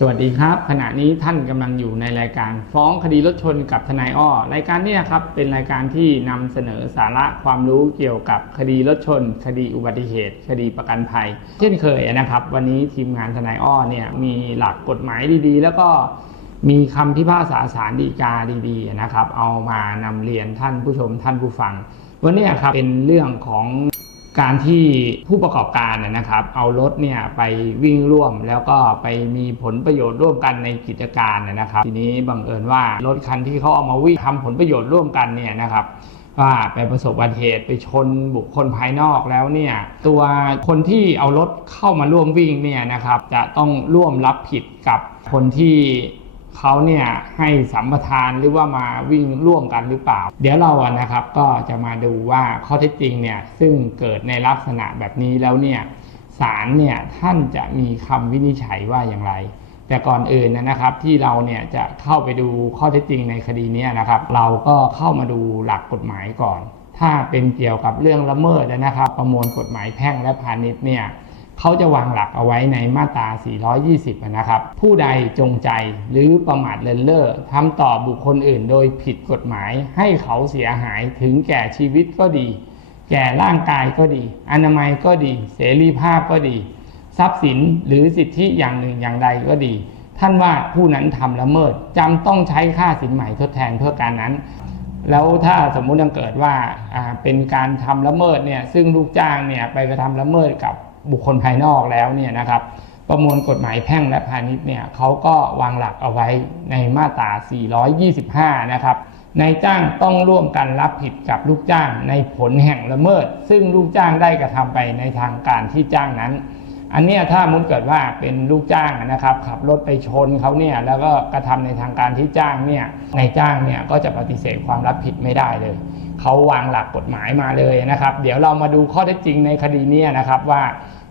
สวัสดีครับ ขณะนี้ท่านกำลังอยู่ในรายการฟ้องคดีรถชนกับทนายอ้อรายการนี้ครับเป็นรายการที่นำเสนอสาระความรู้เกี่ยวกับคดีรถชน คดีอุบัติเหตุ คดีประกันภัย เช่นเคยนะครับ วันนี้ทีมงานทนายอ้อเนี่ยมีหลักกฎหมายดีๆ แล้วก็มีคำพิพากษาศาลฎีกาดีๆนะครับ เอามานำเรียนท่านผู้ชมท่านผู้ฟัง วันนี้ครับเป็นเรื่องของ การที่ผู้ประกอบการนะครับ เอารถเนี่ยไปวิ่งร่วมแล้วก็ไปมีผลประโยชน์ร่วมกันในกิจการนะครับ ทีนี้บังเอิญว่ารถคันที่เขาเอามาวิ่งทำผลประโยชน์ร่วมกันเนี่ยนะครับว่าไปประสบอุบัติเหตุไปชนบุคคลภายนอกแล้วเนี่ยตัวคนที่เอารถเข้ามาร่วมวิ่งเนี่ยนะครับ จะต้องร่วมรับผิดกับคนที่ เขาเนี่ยให้สัมปทานหรือว่ามาวิ่งร่วมกันหรือเปล่า เดี๋ยวเราอะนะครับก็จะมาดูว่าข้อเท็จจริงเนี่ยซึ่งเกิดในลักษณะแบบนี้แล้วเนี่ยศาลเนี่ยท่านจะมีคำวินิจฉัยว่าอย่างไร แต่ก่อนอื่นนะครับที่เราเนี่ยจะเข้าไปดูข้อเท็จจริงในคดีนี้นะครับ เราก็เข้ามาดูหลักกฎหมายก่อน ถ้าเป็นเกี่ยวกับเรื่องละเมิดนะครับ ประมวลกฎหมายแพ่งและพาณิชย์เนี่ย เขาจะวางหลักเอาไว้ในมาตรา 420 นะครับ ผู้ใดจงใจหรือประมาทเลินเล่อทำต่อบุคคลอื่นโดยผิดกฎหมาย ให้เขาเสียหายถึงแก่ชีวิตก็ดี แก่ร่างกายก็ดี อนามัยก็ดี เสรีภาพก็ดี ทรัพย์สินหรือสิทธิอย่างหนึ่งอย่างใดก็ดี ท่านว่าผู้นั้นทำละเมิดจำต้องใช้ค่าสินใหม่ทดแทนเพื่อการนั้นแล้วถ้าสมมุติยังเกิดว่าอ่าเป็นการทำละเมิดเนี่ยซึ่งลูกจ้างเนี่ยไปกระทำละเมิดกับ บุคคลภายนอกแล้วเนี่ยนะครับ ประมวลกฎหมายแพ่งและพาณิชย์เนี่ยเขาก็วางหลักเอาไว้ในมาตรา 425 นะครับนายจ้างต้องร่วมกันรับผิดกับลูกจ้างในผลแห่งละเมิด ซึ่งลูกจ้างได้กระทำไปในทางการที่จ้างนั้น อันเนี้ยถ้ามุดเกิดว่าเป็นลูกจ้างนะครับขับรถไปชนเขาเนี่ยแล้วก็กระทำในทางการที่จ้างเนี่ยนายจ้างเนี่ยก็จะปฏิเสธความรับผิดไม่ได้เลยเขาวางหลักกฎหมายมาเลยนะครับ เดี๋ยวเรามาดูข้อเท็จจริงในคดีนี้นะครับว่า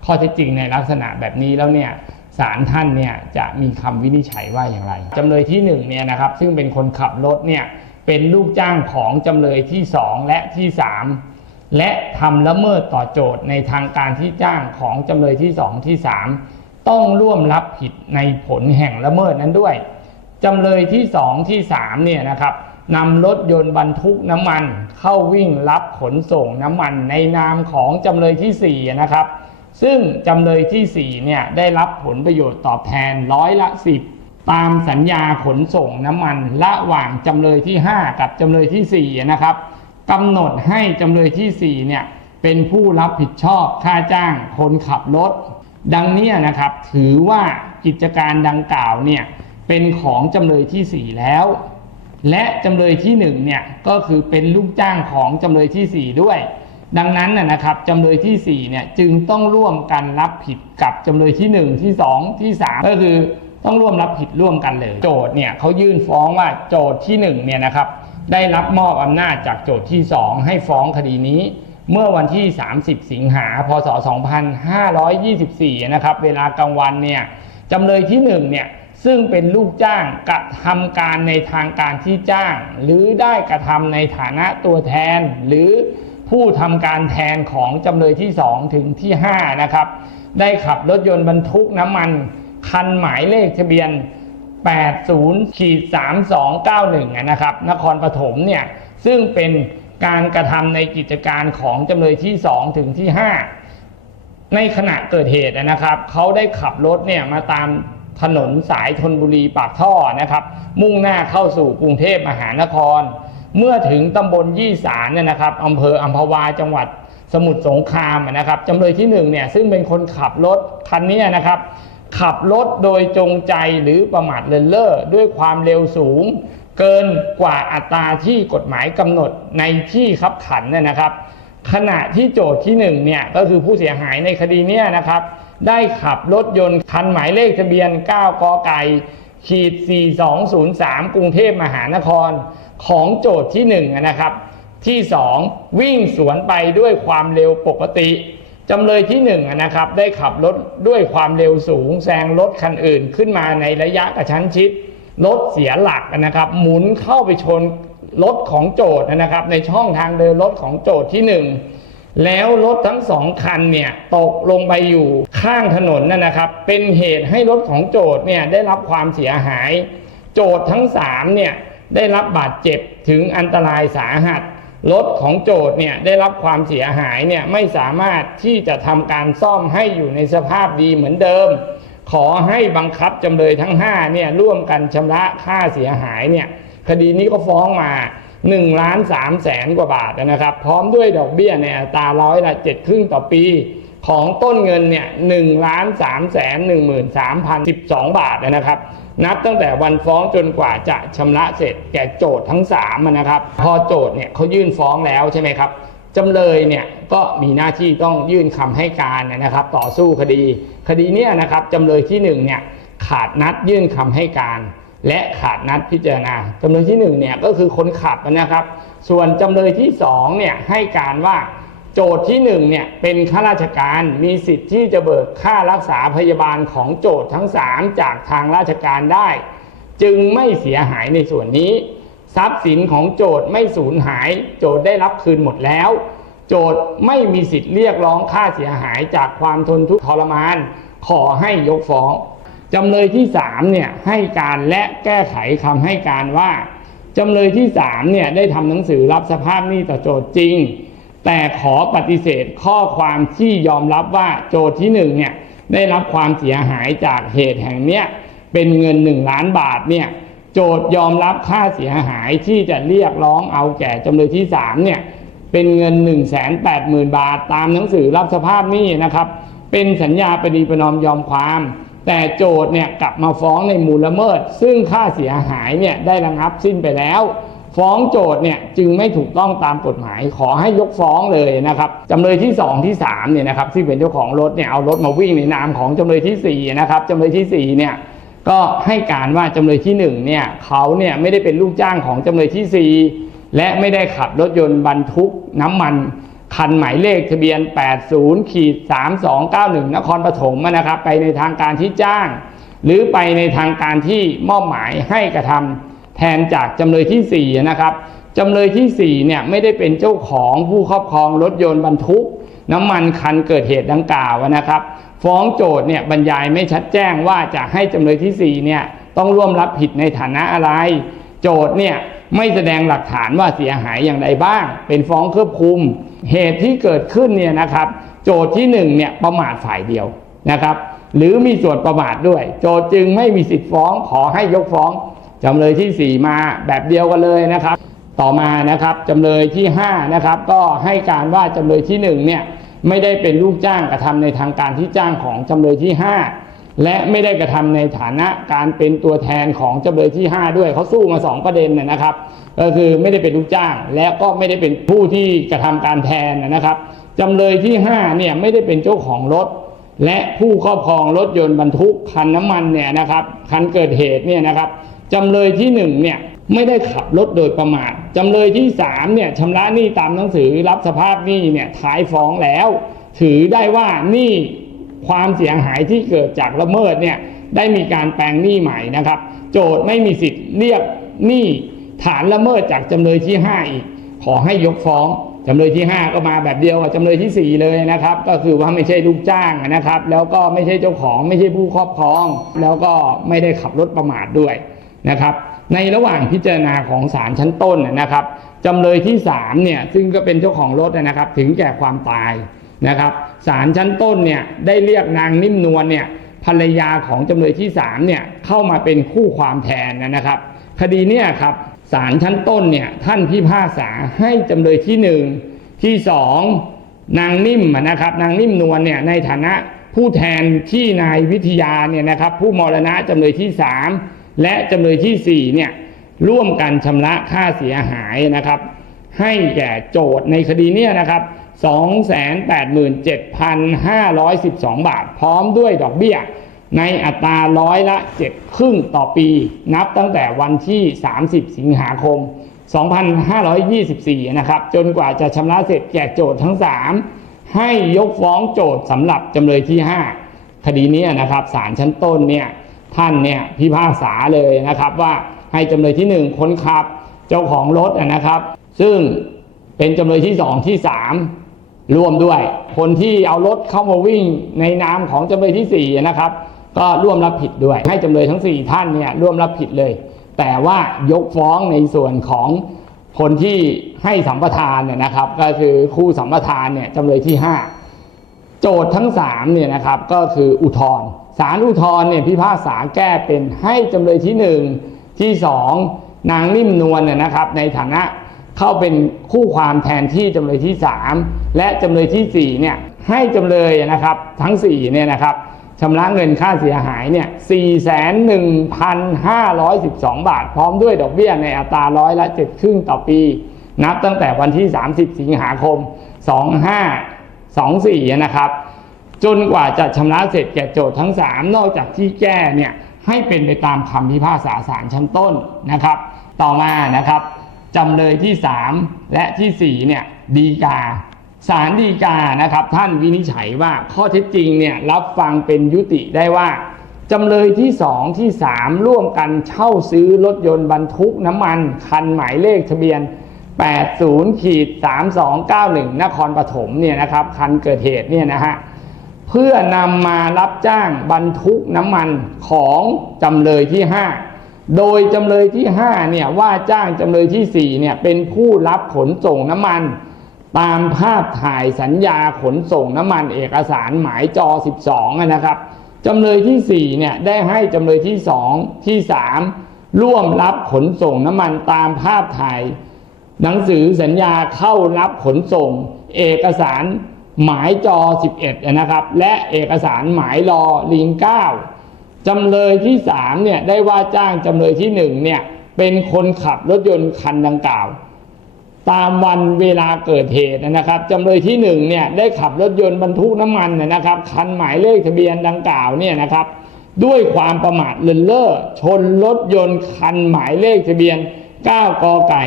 ข้อเท็จจริงในลักษณะแบบนี้แล้วเนี่ยศาลท่านเนี่ยจะมีคำวินิจฉัยว่าอย่างไรจำเลยที่หนึ่งเนี่ยนะครับซึ่งเป็นคนขับรถเนี่ยเป็นลูกจ้างของจำเลยที่สองและที่สามและทำละเมิดต่อโจทย์ในทางการที่จ้างของจำเลยที่ 2 ที่ 3 ต้องร่วมรับผิดในผลแห่งละเมิดนั้นด้วยจำเลยที่ 2 ที่ 3 เนี่ยนะครับนำรถยนต์บรรทุกน้ำมัน เข้าวิ่งรับขนส่งน้ำมันในนามของจำเลยที่4นะครับ ซึ่งจำเลยที่ 4 เนี่ยได้รับผลประโยชน์ตอบแทนร้อยละ 10 ตามสัญญาขนส่งน้ำมันระหว่างจำเลยที่ 5 กับจำเลยที่ 4 นะครับกำหนดให้จำเลยที่ 4 เนี่ยเป็นผู้รับผิดชอบค่าจ้างคนขับรถ ดังนี้นะครับ ถือว่ากิจการดังกล่าวเนี่ยเป็นของจำเลยที่ 4 แล้ว และจำเลยที่1เนี่ยก็คือเป็นลูกจ้างของจำเลยที่ 4 ด้วย ดังนั้นนะครับจำเลยที่4เนี่ยจึงต้องร่วมกันรับผิดกับจำเลยที่ 1 ที่ 2 ที่ 3 ก็คือต้องร่วมรับผิดร่วมกันเลย โจทย์เนี่ยเขายื่นฟ้องว่าโจทย์ที่1เนี่ยนะครับได้รับมอบอำนาจจากโจทย์ที่ 2 ให้ฟ้องคดีนี้ เมื่อวันที่ 30 สิงหาพศ 2524 นะครับเวลากลางวันเนี่ยจำเลยที่1เนี่ยซึ่งเป็นลูกจ้างกระทำการในทางการที่จ้าง หรือได้กระทำในฐานะตัวแทนหรือ ผู้ทำการแทนของจำเลยที่ 2 ถึงที่ 5 นะครับ ได้ขับรถยนต์บรรทุกน้ำมัน คันหมายเลขทะเบียน 80ขีด3291 นะครับ นครปฐมเนี่ย ซึ่งเป็นการกระทำในกิจการของจำเลยที่ 2 ถึงที่ 5 ในขณะเกิดเหตุนะครับ เขาได้ขับรถเนี่ยมาตามถนนสายธนบุรีปากท่อนะครับ มุ่งหน้าเข้าสู่กรุงเทพมหานคร เมื่อถึงตำบลยี่สารเนี่ยนะครับอำเภออัมพวาจังหวัดสมุทรสงครามนะครับจำเลยที่หนึ่งเนี่ยซึ่งเป็นคนขับรถคันนี้นะครับ ขับรถโดยจงใจหรือประมาทเลินเล่อด้วยความเร็วสูง เกินกว่าอัตราที่กฎหมายกำหนดในที่ขับขันเนยนะครับ ขณะที่โจทย์ที่หนึ่งเนี่ยก็คือผู้เสียหายในคดีนี้นะครับ ได้ขับรถยนต์คันหมายเลขทะเบียน 9 กไก่ ขีด4203 กรุงเทพมหานครของโจทย์ที่1นะครับที่ 2 วิ่งสวนไปด้วยความเร็วปกติจำเลยที่1นะครับได้ขับรถด้วยความเร็วสูงแซงรถคันอื่นขึ้นมาในระยะกระชั้นชิดรถเสียหลักนะครับ หมุนเข้าไปชนรถของโจทย์นะครับ ในช่องทางเดินรถของโจทย์ที่ 1 แล้วรถทั้งสองคันเนี่ยตกลงไปอยู่ข้างถนนนั่นนะครับ เป็นเหตุให้รถของโจทย์เนี่ยได้รับความเสียหาย โจทย์ทั้ง3เนี่ยได้รับบาดเจ็บถึงอันตรายสาหัสรถของโจทย์เนี่ยได้รับความเสียหายเนี่ยไม่สามารถที่จะทำการซ่อมให้อยู่ในสภาพดีเหมือนเดิม ขอให้บังคับจำเลยทั้ง5เนี่ยร่วมกันชำระค่าเสียหายเนี่ยคดีนี้ก็ฟ้องมา 1ล้าน3แสนกว่าบาทนะครับ พร้อมด้วยดอกเบี้ยในอัตราร้อยละ7ครึ่งต่อปี ของต้นเงินเนี่ยหนึ่งล้านสามแสนหนึ่งหมื่นสามพันสิบสองบาทนะครับ นับตั้งแต่วันฟ้องจนกว่าจะชำระเสร็จแก่โจทย์ทั้ง3นะครับ พอโจทย์เนี่ยเขายื่นฟ้องแล้วใช่ไหมครับจำเลยเนี่ยก็มีหน้าที่ต้องยื่นคำให้การนะครับ ต่อสู้คดี คดีเนี้นะครับจำเลยที่1เนี่ยขาดนัดยื่นคำให้การ และขาดนัดพิจารณาจำเลยที่1เนี่ยก็คือคนขับนะครับ ส่วนจำเลยที่2เนี่ยให้การว่าโจทย์ที่1เนี่ยเป็นข้าราชการมีสิทธิ์ที่จะเบิกค่ารักษาพยาบาลของโจทย์ทั้ง 3 จากทางราชการได้ จึงไม่เสียหายในส่วนนี้ ทรัพย์สินของโจทย์ไม่สูญหาย โจทย์ได้รับคืนหมดแล้ว โจทย์ไม่มีสิทธิ์เรียกร้องค่าเสียหายจากความทนทุกข์ทรมาน ขอให้ยกฟ้อง จำเลยที่3เนี่ยให้การและแก้ไขคำให้การว่าจำเลยที่3เนี่ยได้ทำหนังสือรับสภาพหนี้ต่อโจทย์จริง แต่ขอปฏิเสธข้อความที่ยอมรับว่าโจทย์ที่1เนี่ยได้รับความเสียหายจากเหตุแห่งเนี้ยเป็นเงิน1ล้านบาทเนี่ยโจทย์ยอมรับค่าเสียหายที่จะเรียกร้องเอาแก่จำเลยที่3เนี่ยเป็นเงิน 1 8 0 0 0 0 บาท ตามหนังสือรับสภาพหนี้นะครับ เป็นสัญญาปณีประนอมยอมความ แต่โจทย์เนี่ยกลับมาฟ้องในมูลละเมิด ซึ่งค่าเสียหายเนี่ยได้ระงับสิ้นไปแล้ว ฟ้องโจทย์เนี่ยจึงไม่ถูกต้องตามกฎหมายขอให้ยกฟ้องเลยนะครับจำเลยที่ 2 ที่3เนี่ยนะครับที่เป็นเจ้าของรถเนี่ยเอารถมาวิ่งในนามของจำเลยที่4นะครับจำเลยที่4เนี่ยก็ให้การว่าจำเลยที่1เนี่ยเขาเนี่ยไม่ได้เป็นลูกจ้างของจำเลยทีสี่4 และไม่ได้ขับรถยนต์บรรทุกน้ำมัน คันหมายเลขทะเบียน 80ขีด3291 นครปฐมนะครับ ไปในทางการที่จ้าง หรือไปในทางการที่มอบหมายให้กระทำแทนจากจำเลยที่4นะครับจำเลยที่4เนี่ยไม่ได้เป็นเจ้าของผู้ครอบครองรถยนต์บรรทุก น้ำมันคันเกิดเหตุดังกล่าวนะครับ ฟ้องโจทย์เนี่ยบรรยายไม่ชัดแจ้งว่าจะให้จำเลยที่4เนี่ยต้องร่วมรับผิดในฐานะอะไร โจทย์เนี่ย ไม่แสดงหลักฐานว่าเสียหายอย่างไรบ้าง เป็นฟ้องเครือบคุม เหตุที่เกิดขึ้นเนี่ยนะครับ โจทย์ที่หนึ่งเนี่ยประมาทฝ่ายเดียวนะครับ หรือมีส่วนประมาทด้วย โจทย์จึงไม่มีสิทธิ์ฟ้องขอให้ยกฟ้องจำเลยที่ 4 มาแบบเดียวกันเลยนะครับ ต่อมานะครับจำเลยที่5นะครับก็ให้การว่าจำเลยที่1เนี่ยไม่ได้เป็นลูกจ้างกระทำในทางการที่จ้างของจำเลยที่ 5 และไม่ได้กระทำในฐานะการเป็นตัวแทนของจำเลยที่ 5 ด้วยเขาสู้มา 2 ประเด็นนะครับ ก็คือไม่ได้เป็นลูกจ้าง และก็ไม่ได้เป็นผู้ที่กระทำการแทนนะครับจำเลยที่5เนี่ยไม่ได้เป็นเจ้าของรถ และผู้ครอบครองรถยนต์บรรทุกคันน้ำมันเนี่ยนะครับคันเกิดเหตุเนี่ยนะครับจำเลยที่1เนี่ยไม่ได้ขับรถโดยประมาทจำเลยที่3เนี่ยชำระหนี้ตามหนังสือรับสภาพหนี้เนี่ยท้ายฟ้องแล้ว ถือได้ว่าหนี้ ความเสียหายที่เกิดจากละเมิดเนี่ยได้มีการแปลงหนี้ใหม่นะครับ โจทย์ไม่มีสิทธิ์เรียกหนี้ฐานละเมิดจากจำเลยที่ 5 อีก ขอให้ยกฟ้องจำเลยที่ 5 ก็มาแบบเดียวกับจำเลยที่ 4 เลยนะครับ ก็คือว่าไม่ใช่ลูกจ้างนะครับ แล้วก็ไม่ใช่เจ้าของไม่ใช่ผู้ครอบครอง แล้วก็ไม่ได้ขับรถประมาทด้วยนะครับ ในระหว่างพิจารณาของศาลชั้นต้นนะครับจำเลยที่3เนี่ยซึ่งก็เป็นเจ้าของรถนะครับ ถึงแก่ความตาย นะครับศาลชั้นต้นเนี่ยได้เรียกนางนิ่มนวลเนี่ยภรรยาของจำเลยที่3เนี่ยเข้ามาเป็นคู่ความแทนนะครับ คดีเนี่ยครับศาลชั้นต้นเนี่ยท่านพิพากษาให้จำเลยที่หนึ่งที่สองนางนิ่มนะครับนางนิ่มนวลเนี่ยในฐานะผู้แทนที่นายวิทยาเนี่ยนะครับผู้มรณะจำเลยที่สามและจำเลยที่สี่เนี่ยร่วมกันชำระค่าเสียหายนะครับ ให้แก่โจทย์ในคดีเนี้นะครับ 287,512 บาท พร้อมด้วยดอกเบี้ย ในอัตราร้อยละเจ็ดครึ่งต่อปี นับตั้งแต่วันที่ 30 สิงหาคม 2524 นะครับ จนกว่าจะชำระเสร็จแก่โจทย์ทั้ง 3 ให้ยกฟ้องโจทย์สำหรับจำเลยที่ 5 คดีนี้นะครับศาลชั้นต้นเนี่ยท่านเนี่ยพิพากษาเลยนะครับว่าให้จำเลยที่ 1 คนขับ เจ้าของรถนะครับ ซึ่งเป็นจำเลยที่2ที่3ร่วมด้วย คนที่เอารถเข้ามาวิ่งในนามของจำเลยที่4นะครับ ก็ร่วมรับผิดด้วย ให้จำเลยทั้ง4ท่านเนี่ยร่วมรับผิดเลย แต่ว่ายกฟ้องในส่วนของคนที่ให้สัมปทานเนี่ยนะครับ ก็คือคู่สัมปทานเนี่ยจำเลยที่5โจทย์ทั้ง3เนี่ยนะครับก็คืออุทธรศาลอุทธรณ์เนี่ยพิพากษาแก้เป็นให้จำเลยที่1ที่2นางนิ่มนวลเนี่ยนะครับ ในฐานะ เข้าเป็นคู่ความแทนที่จำเลยที่ 3 และจำเลยทีสี่ 4 เนี่ยให้จำเลยนะครับทั้ง4เนี่ยนะครับชำระเงินค่าเสียหายเนี่ย 41,512 บาท พร้อมด้วยดอกเบี้ยในอัตราร้อยละ 7 ครึ่งต่อปี นับตั้งแต่วันที่ 30 สิงหาคม 2524 นะครับ จนกว่าจะชำระเสร็จแก่โจทย์ทั้ง 3 นอกจากที่แก้เนี่ยให้เป็นไปตามคำพิพากษาศาลชั้นต้นนะครับ ต่อมานะครับ จำเลยที่ 3 และทีสี่4 เนี่ยดีกาศาลดีกานะครับท่านวินิจฉัยว่าข้อเท็จจริงเนี่ยรับฟังเป็นยุติได้ว่าจำเลยที่ 2 ที่ 3 ร่วมกันเช่าซื้อรถยนต์บรรทุกน้ำมัน คันหมายเลขทะเบียน 80ขีด3291 นครปฐมเนี่ยนะครับคันเกิดเหตุเนี่ยนะฮะเพื่อนำมารับจ้างบรรทุกน้ำมันของจำเลยที่ 5 โดยจำเลยที่5เนี่ยว่าจ้างจำเลยที่4เนี่ยเป็นผู้รับขนส่งน้ำมัน ตามภาพถ่ายสัญญาขนส่งน้ำมันเอกสารหมายจอ 12อะนะครับจำเลยที่4เนี่ยได้ให้จำเลยที่ 2 ที่ 3 ร่วมรับขนส่งน้ำมันตามภาพถ่าย หนังสือสัญญาเข้ารับขนส่ง เอกสารหมายจอ 11นะครับและเอกสารหมายรอลิง9 จำเลยที่3เนี่ยได้ว่าจ้างจำเลยที่1เนี่ยเป็นคนขับรถยนต์คันดังกล่าว ตามวันเวลาเกิดเหตุนะครับจำเลยที่1เนี่ยได้ขับรถยนต์บรรทุกน้ำมันนนะครับคันหมายเลขทะเบียนดังกล่าวเนี่ยนะครับด้วยความประมาทเลินเล่อชนรถยนต์คันหมายเลขทะเบียน 9 กไก่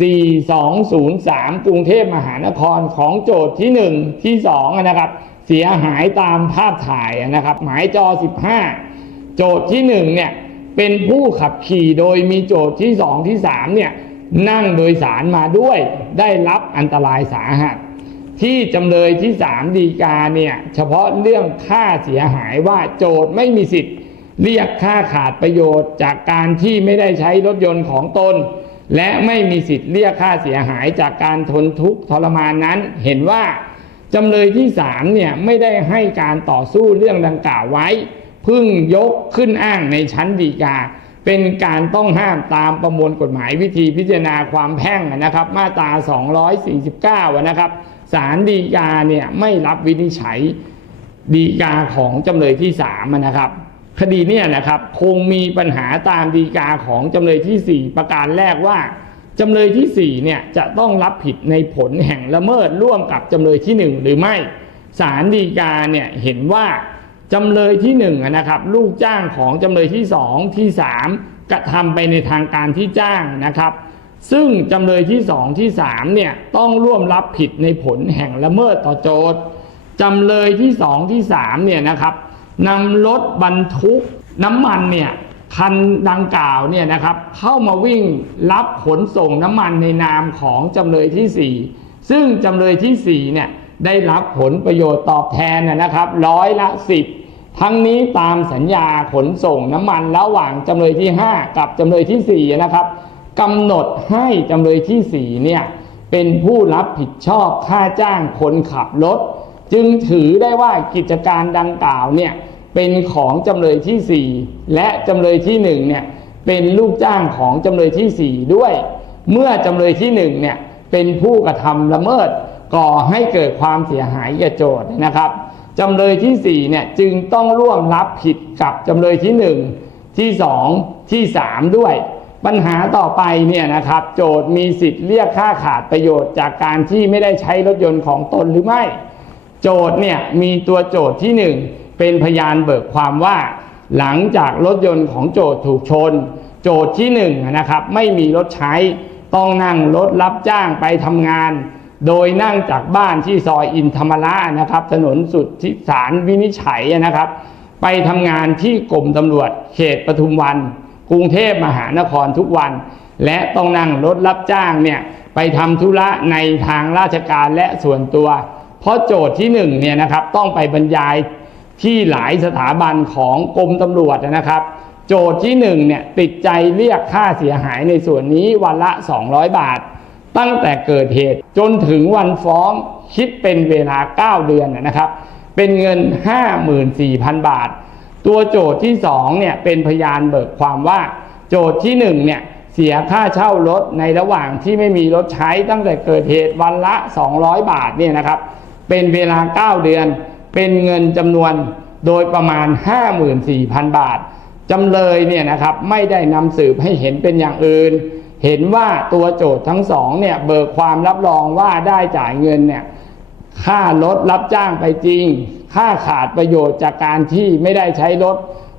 4203 กรุงเทพมหานครของโจทย์ที่ 1 ที่2นะครับ เสียหายตามภาพถ่ายนะครับ หมายจอ 15 จทย์ที่1เนี่ยเป็นผู้ขับขี่โดยมีโจทย์ที่2ที่3เนี่ยนั่งโดยสารมาด้วย ได้รับอันตรายสาหัส ที่จำเลยที่3ดีกาเนี่ยเฉพาะเรื่องค่าเสียหายว่าโจทย์ไม่มีสิทธิ์เรียกค่าขาดประโยชน์จากการที่ไม่ได้ใช้รถยนต์ของตน และไม่มีสิทธิ์เรียกค่าเสียหายจากการทนทุกข์ทรมานนั้น เห็นว่าจำเลยที่3เนี่ยไม่ได้ให้การต่อสู้เรื่องดังกล่าวไว้ พิ่งยกขึ้นอ้างในชั้นฎีกา เป็นการต้องห้ามตามประมวลกฎหมายวิธีพิจารณาความแพ่งนะครับ มาตรา 249 นะครับศาลฎีกาเนี่ยไม่รับวินิจฉัยดีกาของจำเลยที่สามนะครับ คดีเนี่ยนะครับคงมีปัญหาตามดีกาของจำเลยที่ 4 ประการแรกว่าจำเลยที่4เนี่ยจะต้องรับผิดในผลแห่งละเมิดร่วมกับจำเลยที่ 1 หรือไม่ศาลดีกาเนี่ยเห็นว่า จำเลยที่1อะนะครับ ลูกจ้างของจำเลยที่ 2 ที่ 3 กระทำไปในทางการที่จ้างนะครับ ซึ่งจำเลยที่ 2 ที่3เนี่ยต้องร่วมรับผิดในผลแห่งละเมิดต่อโจทย์จำเลยที่สองที่สามเนี่ยนะครับนำรถบรรทุกน้ำมันเนี่ยคันดังกล่าวเนี่ยนะครับเข้ามาวิ่งรับขนส่งน้ำมันในนามของจำเลยที่สี่ซึ่งจำเลยที่สี่เนี่ยได้รับผลประโยชน์ตอบแทนนะนะครับร้อยละสิบ ทั้งนี้ตามสัญญาขนส่งน้ำมันระหว่างจำเลยที่ 5 กับจำเลยที่ 4 นะครับกำหนดให้จำเลยที่ 4 เนี่ยเป็นผู้รับผิดชอบค่าจ้างคนขับรถ จึงถือได้ว่ากิจการดังกล่าวเนี่ยเป็นของจำเลยที่ 4 และจำเลยที่1เนี่ยเป็นลูกจ้างของจำเลยที่ 4 ด้วย เมื่อจำเลยที่1เนี่ยเป็นผู้กระทำละเมิดก่อให้เกิดความเสียหายแก่โจทย์นะครับ จำเลยที่ 4 เนี่ยจึงต้องร่วมรับผิดกับจำเลยที่ 1 ที่ 2 ที่ 3 ด้วย ปัญหาต่อไปเนี่ยนะครับโจทย์มีสิทธิ์เรียกค่าขาดประโยชน์จากการที่ไม่ได้ใช้รถยนต์ของตนหรือไม่ โจทย์เนี่ยมีตัวโจทย์ที่หนึ่งเป็นพยานเบิกความว่า หลังจากรถยนต์ของโจทย์ถูกชน โจทย์ที่หนึ่งนะครับไม่มีรถใช้ต้องนั่งรถรับจ้างไปทำงาน โดยนั่งจากบ้านที่ซอยอินธรรมระนะครับ ถนนสุดที่สารวินิจฉัยนะครับ ไปทำงานที่กรมตำรวจเขตปทุมวัน กรุงเทพมหานครทุกวัน และต้องนั่งรถรับจ้างเนี่ยไปทำธุระในทางราชการและส่วนตัว เพราะโจทย์ที่หนึ่งเนี่ยนะครับต้องไปบรรยายที่หลายสถาบันของกรมตำรวจนะครับ โจทย์ที่หนึ่งเนี่ยติดใจเรียกค่าเสียหายในส่วนนี้วันละ 200 บาท ตั้งแต่เกิดเหตุจนถึงวันฟ้องคิดเป็นเวลา 9 เดือนนะครับ เป็นเงิน 54,000 บาท ตัวโจทย์ที่2เนี่ยเป็นพยานเบิกความว่า โจทย์ที่1เนี่ยเสียค่าเช่ารถในระหว่างที่ไม่มีรถใช้ตั้งแต่เกิดเหตุวันละ 200 บาทเนี่ยนะครับ เป็นเวลา 9 เดือน เป็นเงินจำนวนโดยประมาณ 54,000 บาทจำเลยเนี่ยนะครับไม่ได้นำสืบให้เห็นเป็นอย่างอื่น เห็นว่าตัวโจทย์ทั้งสองเนี่ยเบิกความรับรองว่าได้จ่ายเงินเนี่ยค่ารถรับจ้างไปจริง ค่าขาดประโยชน์จากการที่ไม่ได้ใช้รถ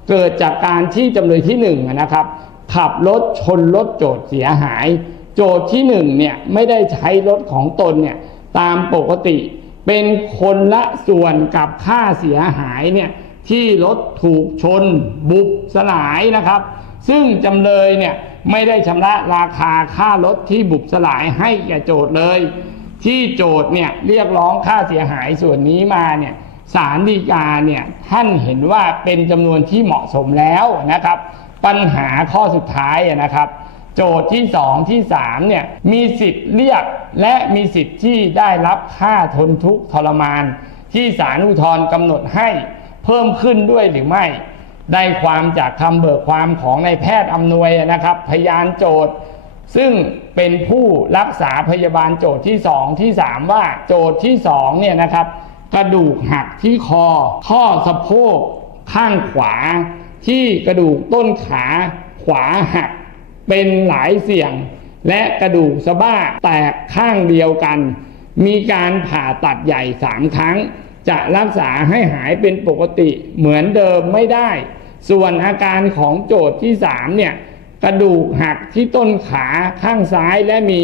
เกิดจากการที่จำเลยที่หนึ่งนะครับ ขับรถชนรถโจทย์เสียหาย โจทย์ที่หนึ่งเนี่ยไม่ได้ใช้รถของตนเนี่ยตามปกติ เป็นคนละส่วนกับค่าเสียหายเนี่ยที่รถถูกชน บุบสลายนะครับ ซึ่งจำเลยเนี่ย ไม่ได้ชำระราคาค่ารถที่บุบสลายให้แก่โจทย์เลย ที่โจทย์เนี่ยเรียกร้องค่าเสียหายส่วนนี้มาเนี่ยศาลฎีกาเนี่ยท่านเห็นว่าเป็นจำนวนที่เหมาะสมแล้วนะครับ ปัญหาข้อสุดท้ายนะครับ โจทย์ที่สองที่สามเนี่ยมีสิทธิ์เรียกและมีสิทธิ์ที่ได้รับค่าทนทุกข์ทรมาน ที่ศาลอุทธรณ์กำหนดให้เพิ่มขึ้นด้วยหรือไม่ ได้ความจากคำเบิกความของนายแพทย์อำนวยนะครับ พยานโจทย์ ซึ่งเป็นผู้รักษาพยาบาลโจทย์ที่สองที่สามว่าโจทย์ที่สองเนี่ยนะครับ กระดูกหักที่คอ ข้อสะโพกข้างขวา ที่กระดูกต้นขาขวาหัก เป็นหลายเสี่ยง และกระดูกสะบ้าแตกข้างเดียวกัน มีการผ่าตัดใหญ่สามครั้งจะรักษาให้หายเป็นปกติเหมือนเดิมไม่ได้ ส่วนอาการของโจทย์ที่สามเนี่ยกระดูกหักที่ต้นขาข้างซ้ายและมี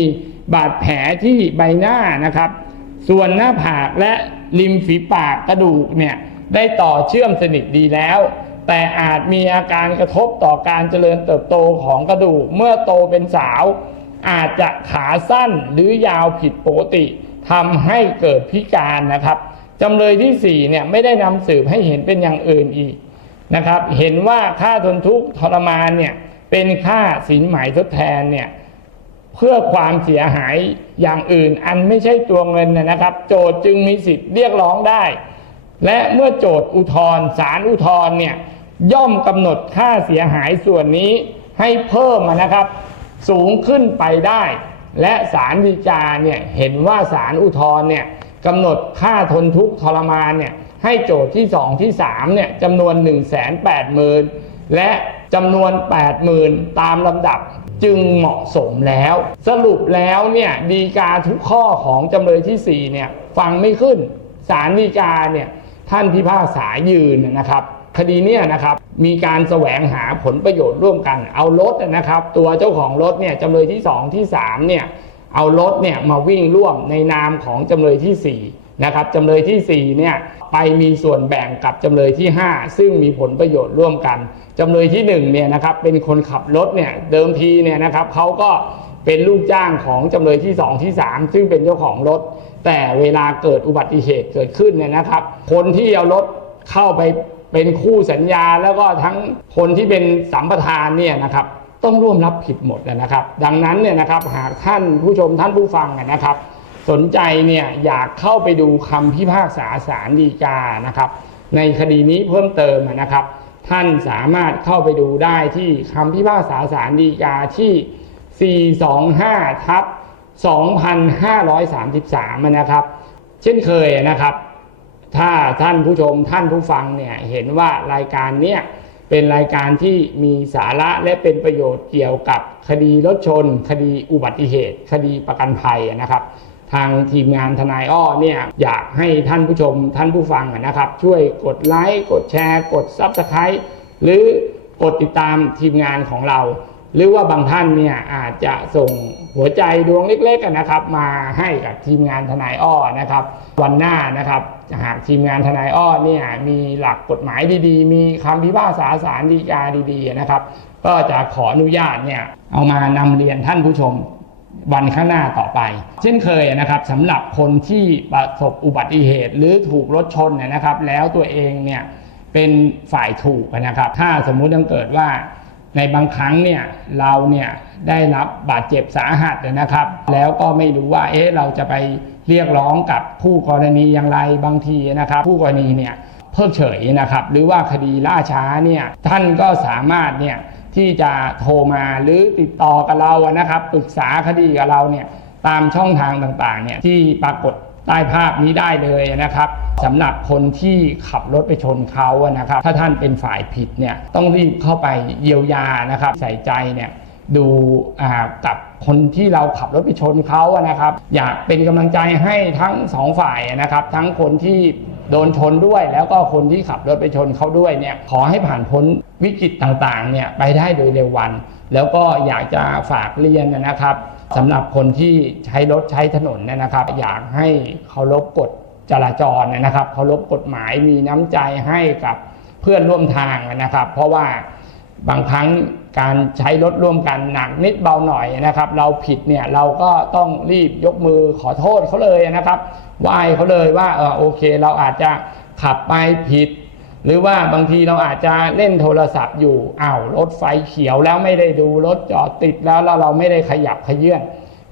บาดแผลที่ใบหน้านะครับ ส่วนหน้าผากและริมฝีปากกระดูกเนี่ยได้ต่อเชื่อมสนิทดีแล้ว แต่อาจมีอาการกระทบต่อการเจริญเติบโตของกระดูกเมื่อโตเป็นสาว อาจจะขาสั้นหรือยาวผิดปกติทำให้เกิดพิการนะครับจำเลยที่สี่เนี่ยไม่ได้นำสืบให้เห็นเป็นอย่างอื่นอีก นะครับ เห็นว่าค่าทนทุกข์ทรมานเนี่ยเป็นค่าสินไหมทดแทนเนี่ยเพื่อความเสียหายอย่างอื่น อันไม่ใช่ตัวเงินนะครับ โจทย์จึงมีสิทธิ์เรียกร้องได้ และเมื่อโจทย์อุทธรศาลอุทธรณ์เนี่ยย่อมกำหนดค่าเสียหายส่วนนี้ให้เพิ่มนะครับ สูงขึ้นไปได้ และศาลฎีกาเนี่ยเห็นว่าศาลอุทธรณ์เนี่ยกำหนดค่าทนทุกข์ทรมานเนี่ย ให้โจทย์ที่ 2 ที่ 3 เนี่ยจำนวน 1 8 0 0 0 0 และจำนวน 80,000 ตามลำดับจึงเหมาะสมแล้ว สรุปแล้วเนี่ยดีกาทุกข้อของจำเลยที่ 4 เนี่ยฟังไม่ขึ้นศาลฎีกาเนี่ยท่านพิพากษายืนนะครับ คดีเนี่ยนะครับมีการแสวงหาผลประโยชน์ร่วมกัน เอารถนะครับ ตัวเจ้าของรถเนี่ยจำเลยที่ 2 ที่ 3 เนี่ยเอารถเนี่ยมาวิ่งร่วมในนามของจำเลยที่ 4 นะครับจำเลยที่4เนี่ยไปมีส่วนแบ่งกับจำเลยที่ 5 ซึ่งมีผลประโยชน์ร่วมกันจำเลยที่1เนี่ยนะครับเป็นคนขับรถเนี่ยเดิมทีเนี่ยนะครับเขาก็เป็นลูกจ้างของจำเลยที่ 2 ที่ 3 ซึ่งเป็นเจ้าของรถ แต่เวลาเกิดอุบัติเหตุเกิดขึ้นเนี่ยนะครับ คนที่เอารถเข้าไปเป็นคู่สัญญาแล้วก็ทั้งคนที่เป็นสัมปทานเนี่ยนะครับต้องร่วมรับผิดหมดนะครับ ดังนั้นเนี่ยนะครับหากท่านผู้ชมท่านผู้ฟังนะครับ สนใจเนี่ยอยากเข้าไปดูคำพิพากษาศาลฎีกานะครับ ในคดีนี้เพิ่มเติมนะครับ ท่านสามารถเข้าไปดูได้ที่คำพิพากษาศาลฎีกาที่ 425 ทับ 2533 นะครับ เช่นเคยนะครับ ถ้าท่านผู้ชมท่านผู้ฟังเนี่ยเห็นว่ารายการเนี้ยเป็นรายการที่มีสาระและเป็นประโยชน์เกี่ยวกับคดีรถชน คดีอุบัติเหตุ คดีประกันภัยนะครับ ทางทีมงานทนายอ้อเนี่ยอยากให้ท่านผู้ชมท่านผู้ฟังนะครับ ช่วยกดไลค์กดแชร์ กด Subscribe หรือกดติดตามทีมงานของเรา หรือว่าบางท่านเนี่ยอาจจะส่งหัวใจดวงเล็กๆนะครับ มาให้กับทีมงานทนายอ้อนะครับ วันหน้านะครับหากทีมงานทนายอ้อเนี่ยมีหลักกฎหมายดีๆ มีคำพิพากษาศาลฎีกาดีๆนะครับ ก็จะขออนุญาตเนี่ยเอามานำเรียนท่านผู้ชม วันข้างหน้าต่อไป เช่นเคยนะครับสำหรับคนที่ประสบอุบัติเหตุหรือถูกรถชนเนยนะครับ แล้วตัวเองเนี่ยเป็นฝ่ายถูกนะครับ ถ้าสมมุติยังเกิดว่าในบางครั้งเนี่ยเราเนี่ยได้รับบาดเจ็บสาหัสนะครับ แล้วก็ไม่รู้ว่าเอ๊ะเราจะไปเรียกร้องกับผู้กรณีอย่างไรบางทีนะครับ ผู้กรณีเนี่ยเพิกเฉยนะครับ หรือว่าคดีล่าช้าเนี่ยท่านก็สามารถเนี่ย ที่จะโทรมาหรือติดต่อกับเรานะครับปรึกษาคดีกับเราเนี่ยตามช่องทางต่างๆเนี่ยที่ปรากฏใต้ภาพนี้ได้เลยนะครับสำหรับคนที่ขับรถไปชนเขาอะนะครับ ถ้าท่านเป็นฝ่ายผิดเนี่ยต้องรีบเข้าไปเยียวยานะครับ ใส่ใจเนี่ยดูอ่ากับคนที่เราขับรถไปชนเขาอะนะครับ อยากเป็นกำลังใจให้ทั้งสองฝ่ายนะครับ ทั้งคนที่โดนชนด้วยแล้วก็คนที่ขับรถไปชนเขาด้วยเนี่ยขอให้ผ่านพ้น วิกฤตต่างๆเนี่ยไปได้โดยเร็ววัน แล้วก็อยากจะฝากเรียนนะครับสำหรับคนที่ใช้รถใช้ถนนเนี่ยนะครับ อยากให้เคารพกฎจราจรนะครับเคารพกฎหมายมีน้ำใจให้กับเพื่อนร่วมทางนะครับ เพราะว่าบางครั้งการใช้รถร่วมกันหนักนิดเบาหน่อยนะครับ เราผิดเนี่ยเราก็ต้องรีบยกมือขอโทษเขาเลยนะครับไหว้เขาเลยว่าเออโอเค เราอาจจะขับไปผิด หรือว่าบางทีเราอาจจะเล่นโทรศัพท์อยู่อ้าวรถไฟเขียวแล้วไม่ได้ดูรถจอดติดแล้วแล้วเราไม่ได้ขยับขยื่น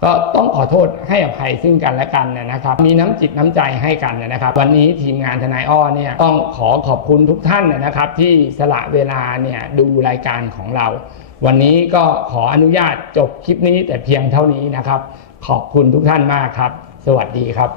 ก็ต้องขอโทษให้อภัยซึ่งกันและกันนะครับ มีน้ำจิตน้ำใจให้กันนะครับ วันนี้ทีมงานทนายอ้อเนี่ยต้องขอขอบคุณทุกท่านนะครับ ที่สละเวลาเนี่ยดูรายการของเรา วันนี้ก็ขออนุญาตจบคลิปนี้แต่เพียงเท่านี้นะครับ ขอบคุณทุกท่านมากครับ สวัสดีครับ